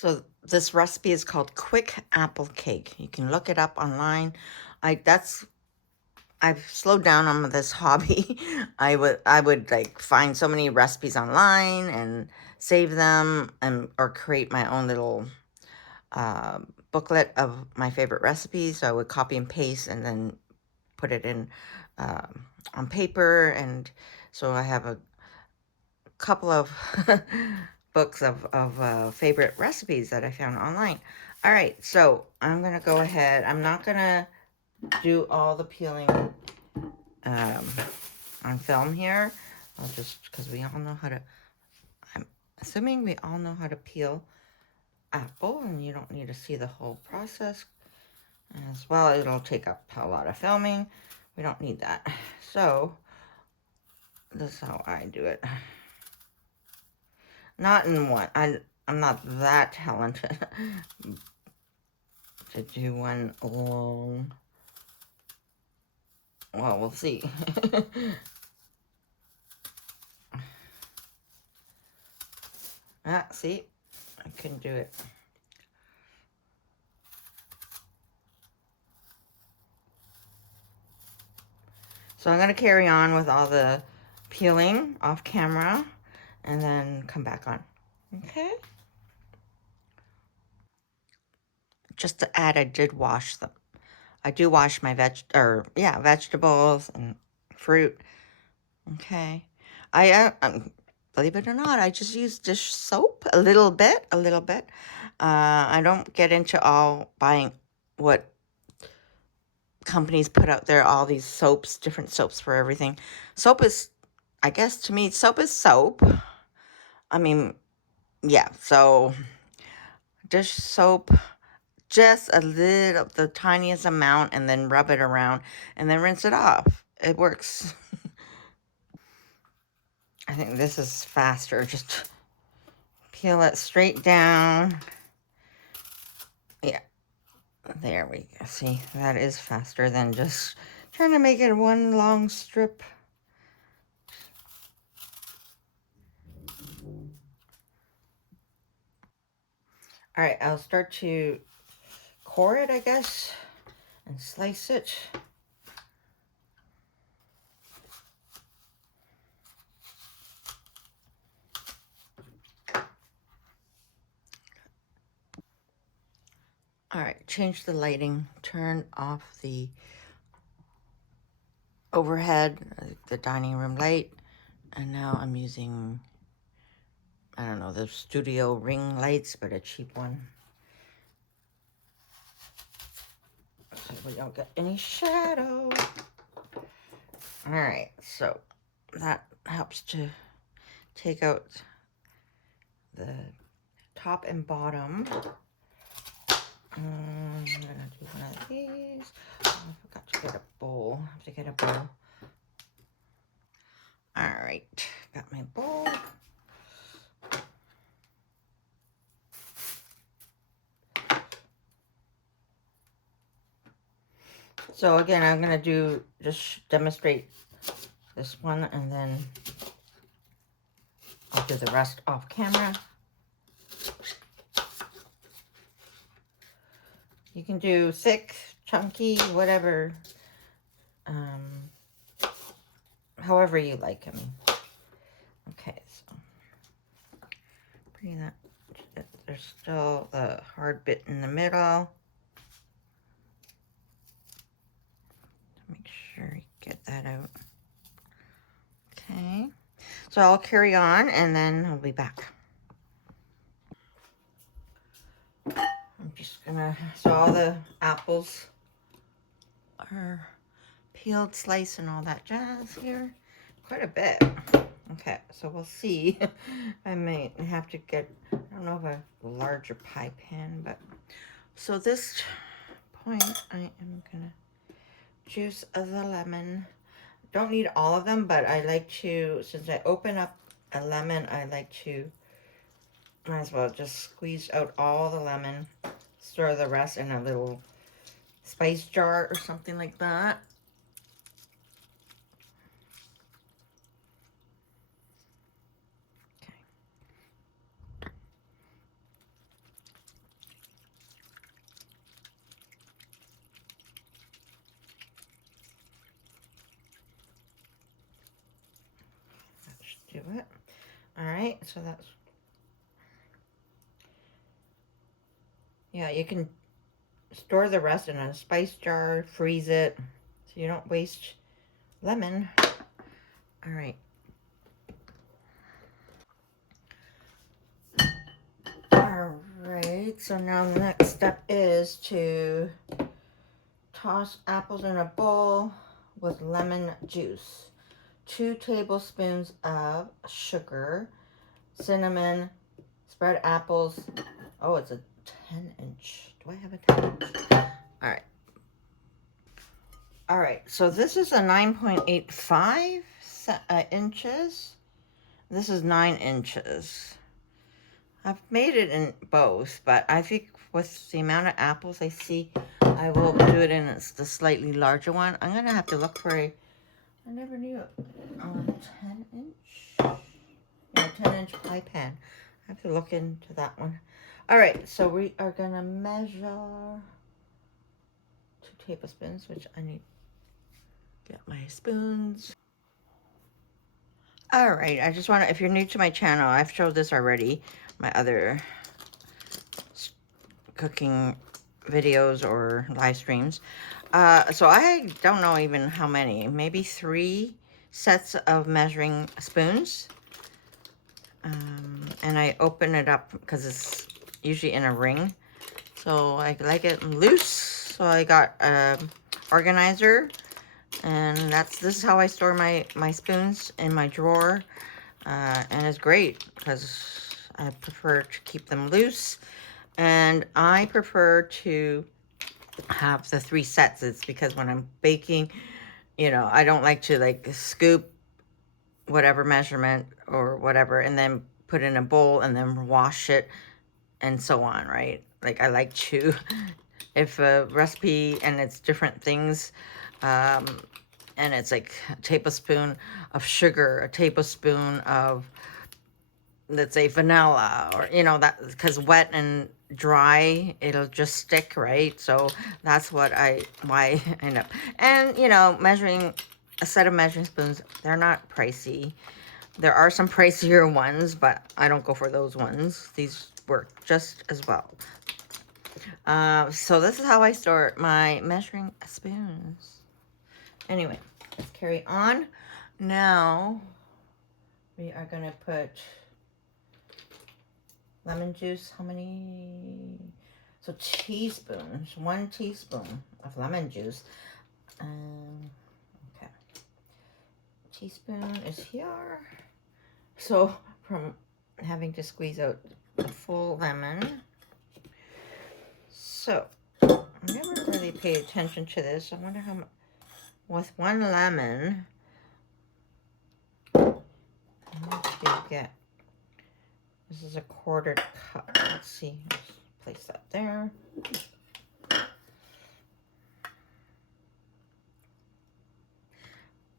So this recipe is called quick apple cake. You can look it up online. I've slowed down on this hobby. I would like find so many recipes online and save them and or create my own little booklet of my favorite recipes. So I would copy and paste and then put it in on paper. And so I have a couple of books of favorite recipes that I found online. All right, so I'm gonna go ahead. I'm not gonna do all the peeling on film here. I'll just, because we all know how to, I'm assuming we all know how to peel apple, and you don't need to see the whole process as well. It'll take up a lot of filming. We don't need that. So this is how I do it. Not in one. I'm not that talented to do one alone. Well, we'll see. See? I couldn't do it. So I'm going to carry on with all the peeling off camera and then come back on. Okay? Just to add, I did wash them. I do wash my vegetables and fruit. Okay. Believe it or not, I just use dish soap a little bit. I don't get into all buying what companies put out there, all these soaps, different soaps for everything. Soap is, I guess to me, soap is soap. I mean, yeah, so dish soap, just a little, the tiniest amount, and then rub it around and then rinse it off. It works. I think this is faster. Just peel it straight down. Yeah, there we go. See, that is faster than just trying to make it one long strip. All right, I'll start to core it, I guess, and slice it. All right, change the lighting, turn off the overhead, the dining room light, and now I'm using, I don't know, the studio ring lights, but a cheap one. So we don't get any shadow. All right, so that helps to take out the top and bottom. I'm gonna do one of these. Oh, I forgot to get a bowl. I have to get a bowl. All right, got my bowl. So again, I'm gonna just demonstrate this one, and then I'll do the rest off camera. You can do thick, chunky, whatever, however you like. I mean, okay, so bring that. There's still the hard bit in the middle. Make sure you get that out. Okay, so I'll carry on and then I'll be back. I'm just gonna, so all the apples are peeled, sliced, and all that jazz here. Quite a bit. Okay, so we'll see. I may have to get, I don't know if a larger pie pan, but so this point I am gonna juice the lemon. Don't need all of them, but I like to, since I open up a lemon, I like to, might as well just squeeze out all the lemon, stir the rest in a little spice jar or something like that. do it. All right, so that's, yeah, you can store the rest in a spice jar, freeze it, so you don't waste lemon. All right. All right, so now the next step is to toss apples in a bowl with lemon juice. 2 tablespoons of sugar, cinnamon, spread apples. Oh, it's a 10-inch. Do I have a 10-inch? All right. All right, so this is a 9.85 inches. This is 9 inches. I've made it in both, but I think with the amount of apples I see, I will do it in the slightly larger one. I'm going to have to look for a, I never knew it, 10-inch, yeah, 10-inch pie pan. I have to look into that one. All right, so we are going to measure 2 tablespoons, which I need to get my spoons. All right, I just want to, if you're new to my channel, I've showed this already, my other cooking videos or live streams. So I don't know even how many, maybe 3 sets of measuring spoons. And I open it up because it's usually in a ring. So I like it loose. So I got an organizer. And this is how I store my spoons, in my drawer. And it's great because I prefer to keep them loose. And I prefer to have the 3 sets. It's because when I'm baking, you know, I don't like to like scoop whatever measurement or whatever and then put in a bowl and then wash it and so on, right? Like I like to, if a recipe and it's different things, and it's like a tablespoon of sugar, a tablespoon of, let's say, vanilla, or, you know, that, because wet and dry, it'll just stick, right? So that's why I end up, and, you know, measuring, a set of measuring spoons, they're not pricey. There are some pricier ones, but I don't go for those ones. These work just as well. So this is how I store my measuring spoons. Anyway, let's carry on. Now, we are going to put lemon juice. How many? So teaspoons. 1 teaspoon of lemon juice. Okay. Teaspoon is here. So from having to squeeze out a full lemon. So I never really paid attention to this. I wonder how much, with 1 lemon, how much do you get? This is a 1/4 cup. Let's see. Let's place that there.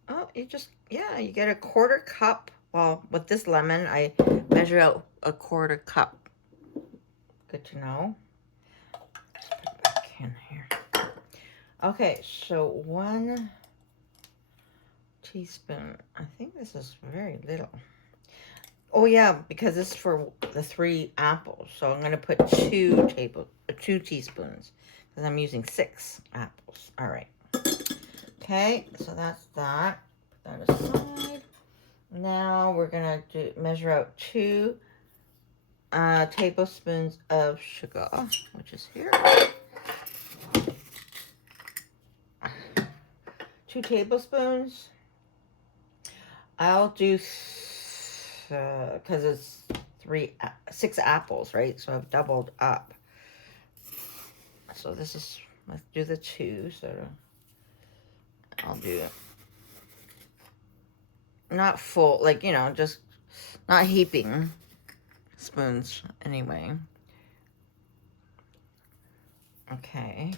Oh, you just, yeah, you get a 1/4 cup. Well, with this lemon, I measure out a 1/4 cup. Good to know. Let's put it back in here. Okay, so 1 teaspoon. I think this is very little. Oh yeah, because this is for the 3 apples. So I'm going to put 2 teaspoons because I'm using 6 apples. All right. Okay, so that's that. Put that aside. Now we're going to measure out 2 tablespoons of sugar, which is here. 2 tablespoons. I'll do, because it's 6 apples, right? So I've doubled up. So this is, let's do the 2. So I'll do it. Not full, like, you know, just not heaping spoons anyway. Okay.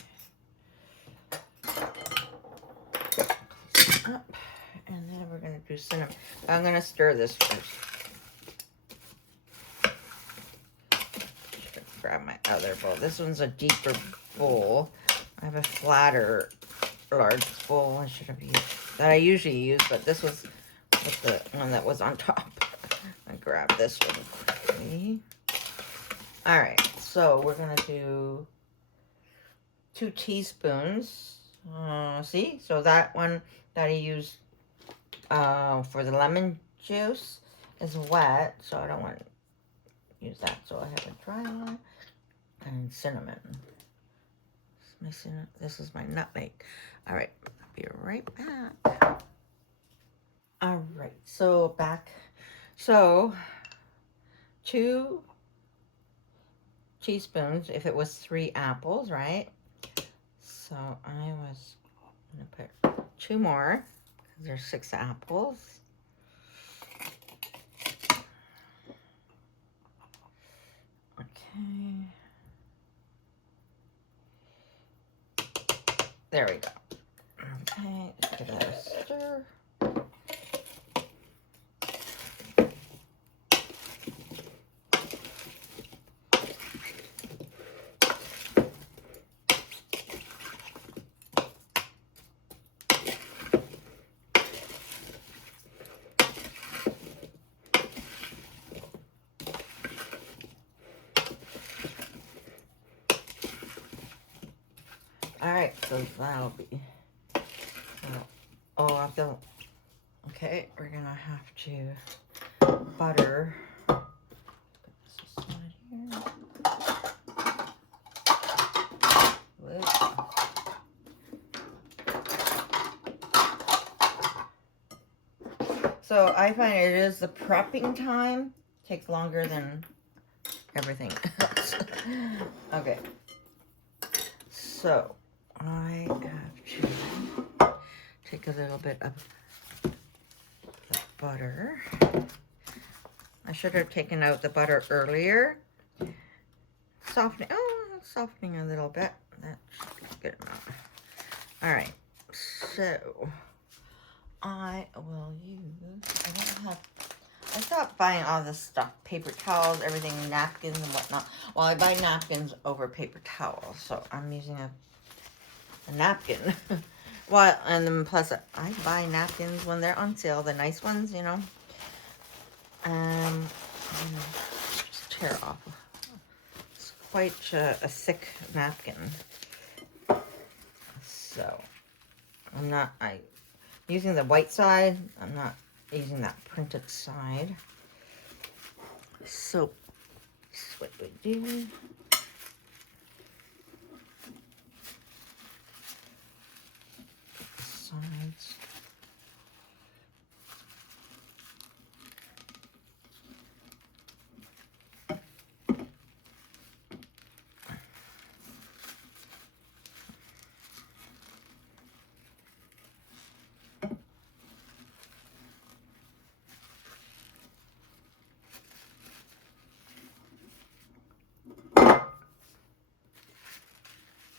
Up. And then we're going to do cinnamon. I'm going to stir this first. Grab my other bowl. This one's a deeper bowl. I have a flatter, large bowl I should have used, that I usually use, but this was the one that was on top. grab this one quickly. All right, so we're gonna do 2 teaspoons. See, so that one that I used for the lemon juice is wet, so I don't want to use that. So I have a dry one and cinnamon. This is my nutmeg. All right, I'll be right back. All right, so back. So 2 teaspoons if it was 3 apples, right? So I was gonna put 2 more because there's 6 apples. Okay. There we go. Okay, let's give that a stir. All right, so that'll be. Oh, I don't. Okay, we're gonna have to butter. Put this aside here. So I find it is the prepping time takes longer than everything else. Okay, so I have to take a little bit of the butter. I should have taken out the butter earlier. Softening, softening a little bit. That should be good enough. All right, so I will use, I stopped buying all this stuff, paper towels, everything, napkins and whatnot. Well, I buy napkins over paper towels, so I'm using a napkin. Well, and then plus I buy napkins when they're on sale, the nice ones, you know. I'm gonna just tear off. It's quite a thick napkin. So I'm using the white side. I'm not using that printed side. So this is what we do. Sides.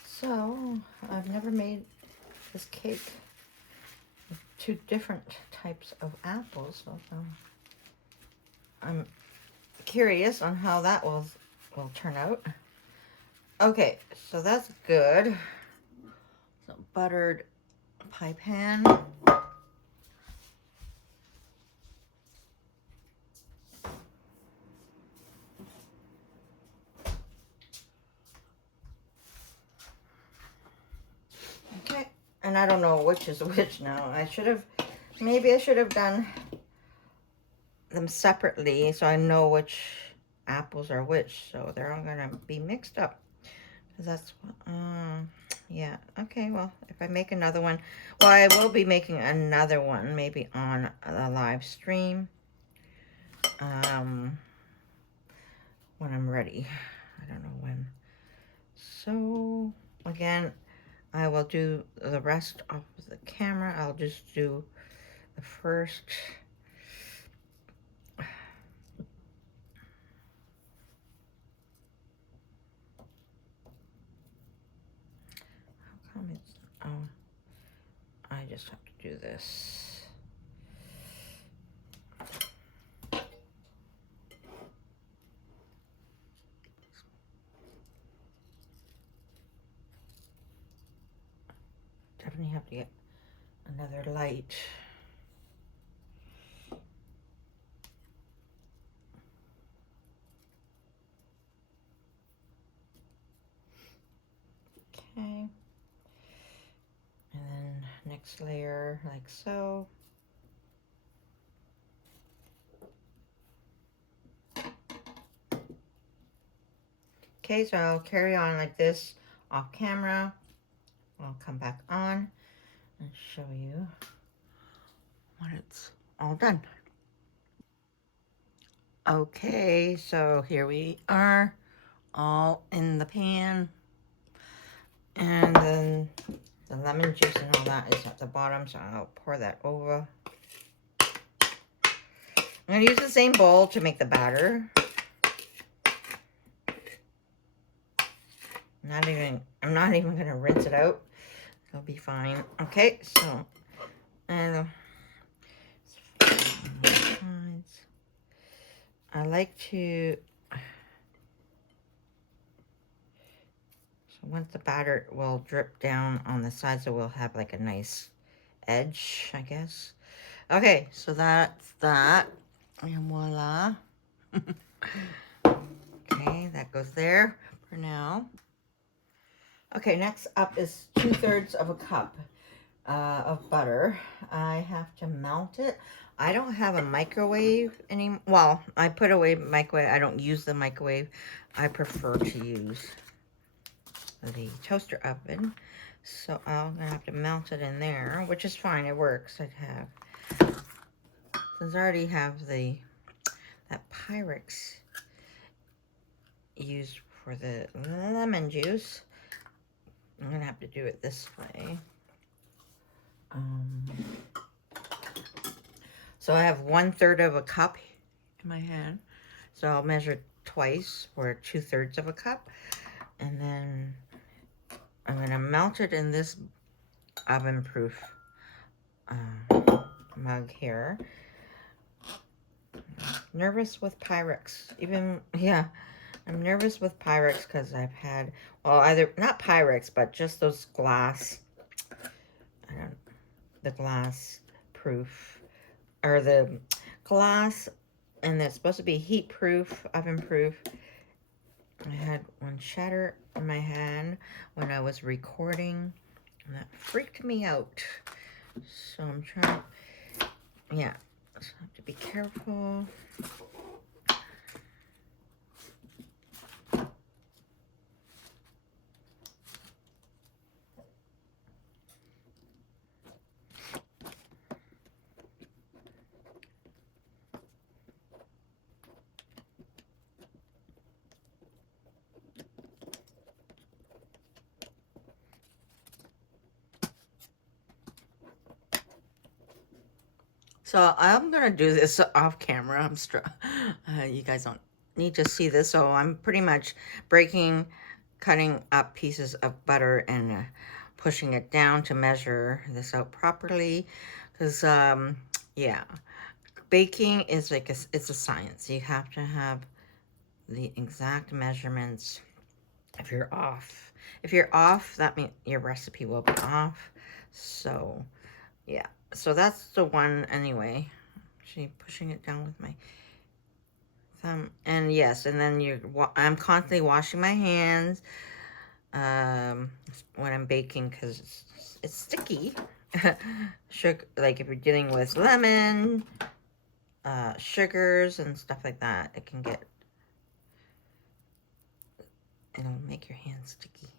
So I've never made this cake with 2 different types of apples, so I'm curious on how that will turn out. Okay, so that's good. So buttered pie pan. Okay, and I don't know which is which now. Maybe I should have done them separately so I know which apples are which. So they're all gonna be mixed up. Cause that's, yeah, okay, well, if I make another one, well, I will be making another one maybe on the live stream. When I'm ready. I don't know when. So, again, I will do the rest of the camera. I'll just do the first. How come it's, oh, I just have to do this. Definitely have to get another light. next layer like so. Okay, so I'll carry on like this off camera. I'll come back on and show you when it's all done. Okay, so here we are, all in the pan. And then the lemon juice and all that is at the bottom, so I'll pour that over. I'm going to use the same bowl to make the batter. I'm not even going to rinse it out. It'll be fine. Okay, so, and I like to, so once the batter will drip down on the sides, so we'll have like a nice edge, I guess. Okay, so that's that. And voila. Okay, that goes there for now. Okay, next up is 2/3 of a cup of butter. I have to melt it. I don't have a microwave anymore. Well, I put away microwave. I don't use the microwave. I prefer to use the toaster oven. So I'm gonna have to melt it in there, which is fine. It works. Since I already have that Pyrex used for the lemon juice, I'm gonna have to do it this way. So I have 1/3 of a cup in my hand. So I'll measure twice for 2/3 of a cup. And then I'm gonna melt it in this oven-proof mug here. Nervous with Pyrex. I'm nervous with Pyrex because I've had, well, either, not Pyrex, but just those glass, the glass proof, or the glass, and it's supposed to be heat proof, oven proof. I had one shatter in my hand when I was recording, and that freaked me out. So I'm trying, yeah, so I have to be careful. So I'm gonna do this off camera. You guys don't need to see this. So I'm pretty much cutting up pieces of butter and pushing it down to measure this out properly. Because yeah, baking is like it's a science. You have to have the exact measurements. If you're off, that means your recipe will be off. So yeah. So that's the one anyway. Actually pushing it down with my thumb. And yes, and then I'm constantly washing my hands when I'm baking because it's sticky. Sugar, like if you're dealing with lemon, sugars and stuff like that, it'll make your hands sticky.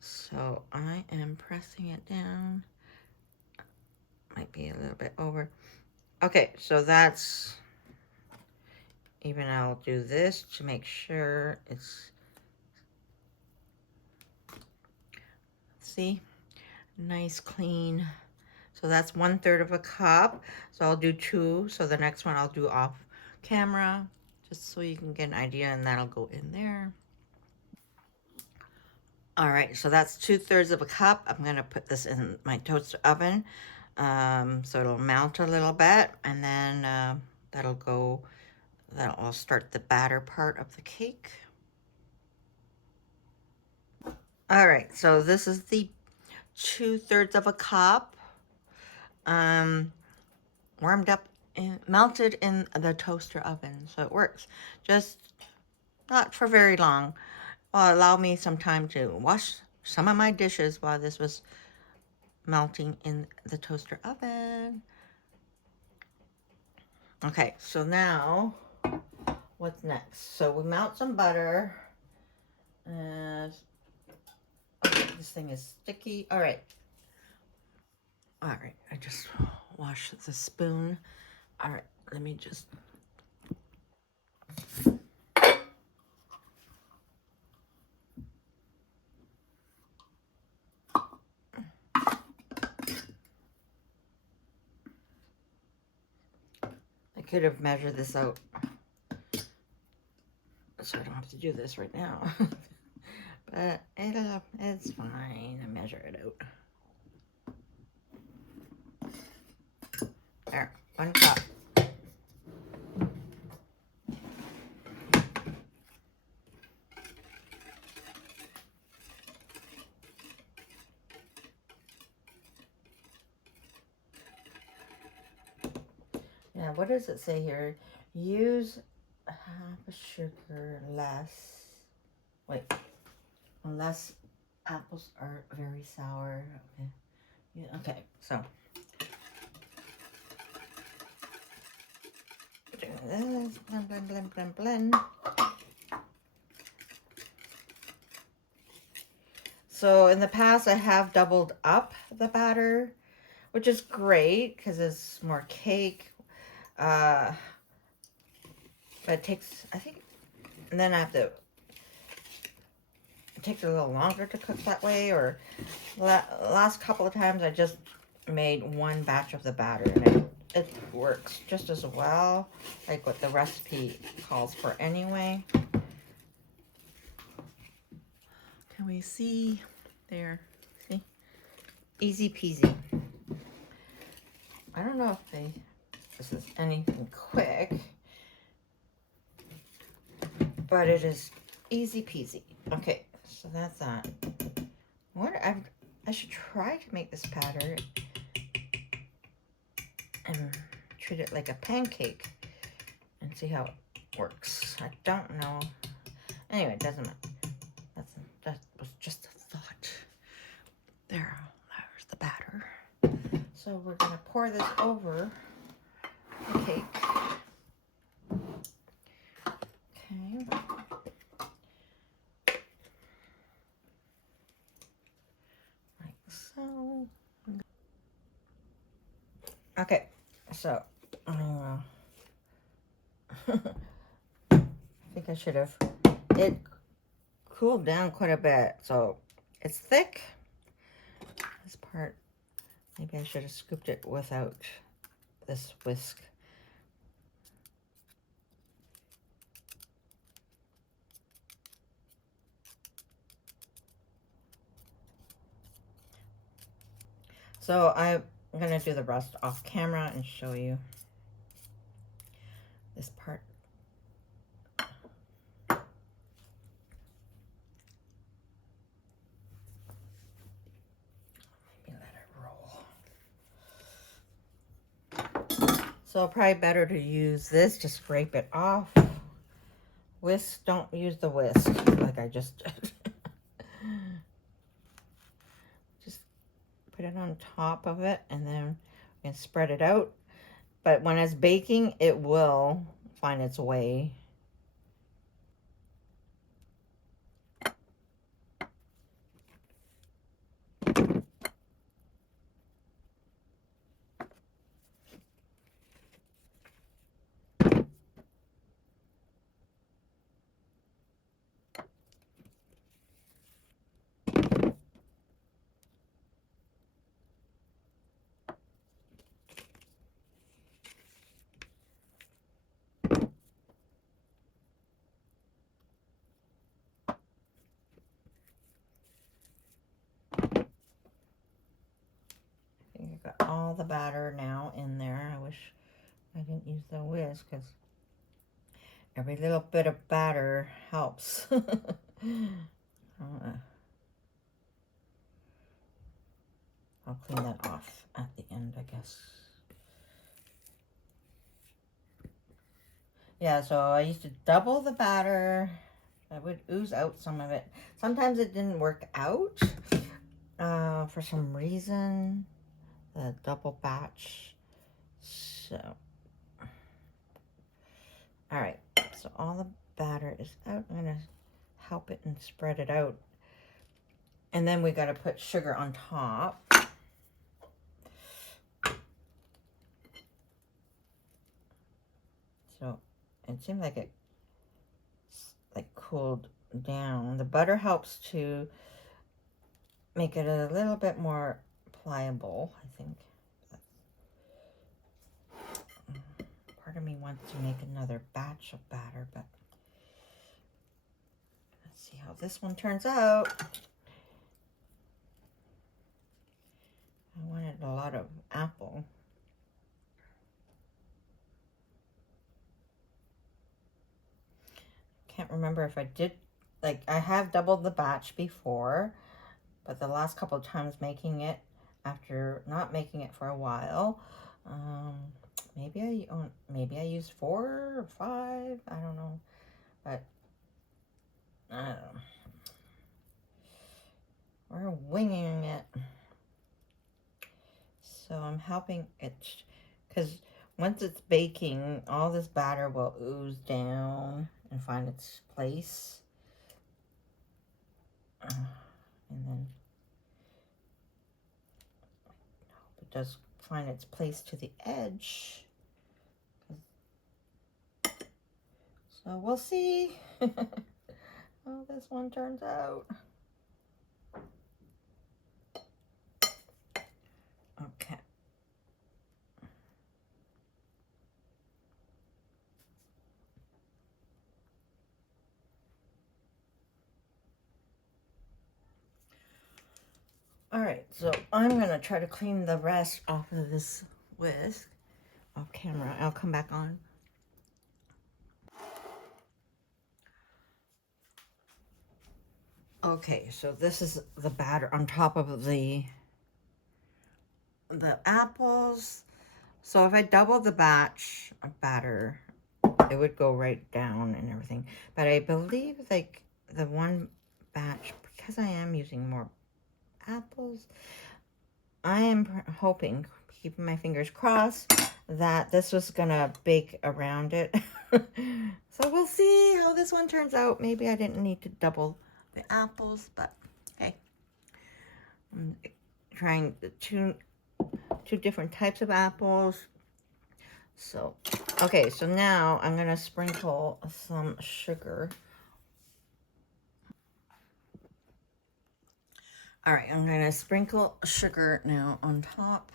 So I am pressing it down. Might be a little bit over. Okay, so that's, even I'll do this to make sure it's, see, nice clean. So that's 1/3 of a cup. So I'll do 2. So the next one I'll do off camera, just so you can get an idea, and that'll go in there. All right, so that's 2/3 of a cup. I'm gonna put this in my toaster oven. So it'll melt a little bit, and then that'll start the batter part of the cake. All right, so this is the 2/3 of a cup, warmed up and melted in the toaster oven. So it works, just not for very long. Well, allow me some time to wash some of my dishes while this was melting in the toaster oven. Okay, so now what's next? So we melt some butter. And okay, this thing is sticky. All right. All right, I just washed the spoon. All right, let me just. I could have measured this out, so I don't have to do this right now. But it's fine. I measure it out. There, 1 cup. Yeah, what does it say here? Use half a sugar less. Wait, unless apples are very sour. Okay. Yeah, okay, so. Do this, blend, blend, blend, blend, blend. So in the past, I have doubled up the batter, which is great because it's more cake. But it takes, I think, and then I have to, it takes a little longer to cook that way. Or last couple of times, I just made 1 batch of the batter, and it works just as well, like what the recipe calls for anyway. Can we see there? See? Easy peasy. I don't know if this is anything quick, but it is easy peasy. Okay, so that's that. I should try to make this batter and treat it like a pancake and see how it works. I don't know. Anyway, it doesn't matter. That was just a thought. There's the batter. So we're gonna pour this over the cake. Okay. Like so. Okay, so I think I should have. It cooled down quite a bit, so it's thick. This part, maybe I should have scooped it without this whisk. So I'm gonna do the rest off camera and show you this part. Maybe let it roll. So probably better to use this to scrape it off. Whisk, don't use the whisk like I just did. Just put it on top of it and then we can spread it out. But when it's baking, it will find its way. I got all the batter now in there. I wish I didn't use the whisk because every little bit of batter helps. I'll clean that off at the end, I guess. Yeah, so I used to double the batter. I would ooze out some of it. Sometimes it didn't work out. for some reason, the double batch. So, all right. So all the batter is out. I'm gonna help it and spread it out. And then we got to put sugar on top. So it seemed like it cooled down. The butter helps to make it a little bit more pliable, I think. Part of me wants to make another batch of batter, but let's see how this one turns out. I wanted a lot of apple. Can't remember if I did, like, I have doubled the batch before, but the last couple of times making it, after not making it for a while, maybe I used 4 or 5, I don't know, but I don't know. We're winging it. So I'm helping it, because once it's baking, all this batter will ooze down and find its place. And then it does find its place to the edge. So we'll see how this one turns out. Okay. All right, so I'm gonna try to clean the rest off of this whisk off camera. I'll come back on. Okay, so this is the batter on top of the apples. So if I double the batch of batter, it would go right down and everything. But I believe like the one batch, because I am using more apples, I am hoping, keeping my fingers crossed, that this was gonna bake around it. So we'll see how this one turns out. Maybe I didn't need to double the apples, but hey, I'm trying two different types of apples. So, okay, so now I'm gonna sprinkle some sugar. All right, I'm gonna sprinkle sugar now on top.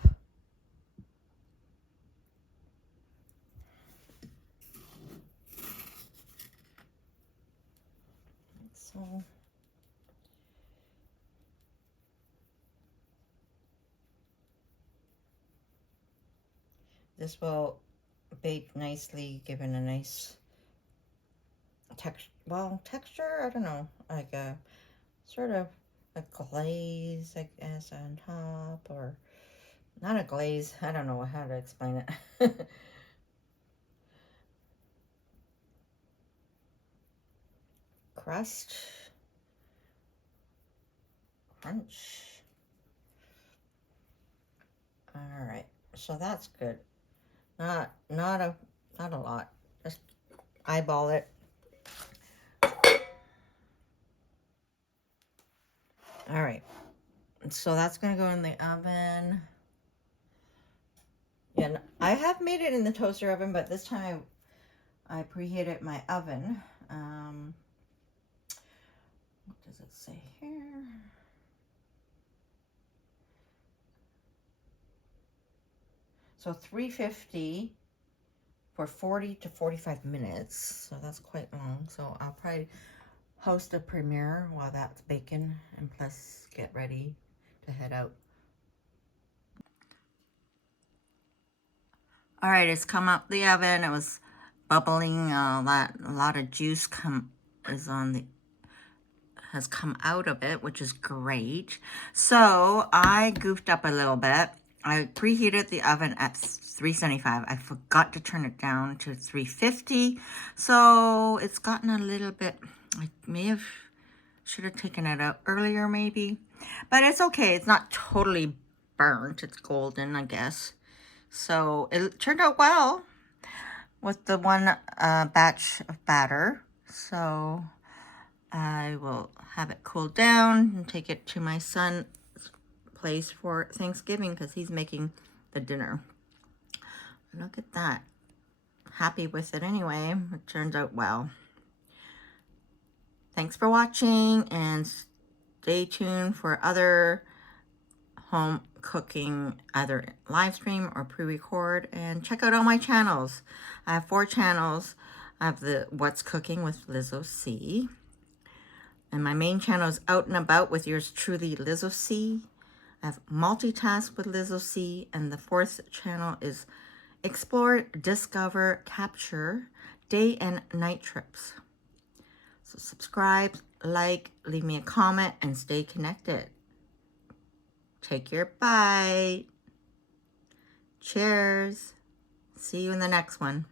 So, this will bake nicely, given a nice texture, I don't know, like a sort of a glaze, I guess, on top, or not a glaze, I don't know how to explain it. Crust, crunch. All right, so that's good. Not a lot. Just eyeball it. All right, so that's gonna go in the oven. Yeah, I have made it in the toaster oven, but this time I preheated my oven. What does it say here? So 350 for 40 to 45 minutes. So that's quite long. So I'll probably host a premiere while that's baking, and plus get ready to head out. All right, it's come out the oven. It was bubbling. A lot of juice has come out of it, which is great. So I goofed up a little bit. I preheated the oven at 375. I forgot to turn it down to 350. So it's gotten a little bit, I may have Should have taken it out earlier maybe. But it's okay. It's not totally burnt. It's golden, I guess. So it turned out well with the one batch of batter. So I will have it cool down and take it to my son's place for Thanksgiving because he's making the dinner. Look at that. Happy with it anyway. It turns out well. Thanks for watching, and stay tuned for other home cooking, either live stream or pre-record, and check out all my channels. I have 4 channels. I have the What's Cooking with Lizzo C, and my main channel is Out and About with yours truly, Lizzo C. I have Multitask with Lizzo C, and the 4th channel is Explore, Discover, Capture Day and Night Trips. So subscribe, like, leave me a comment, and stay connected. Take your bite. Cheers. See you in the next one.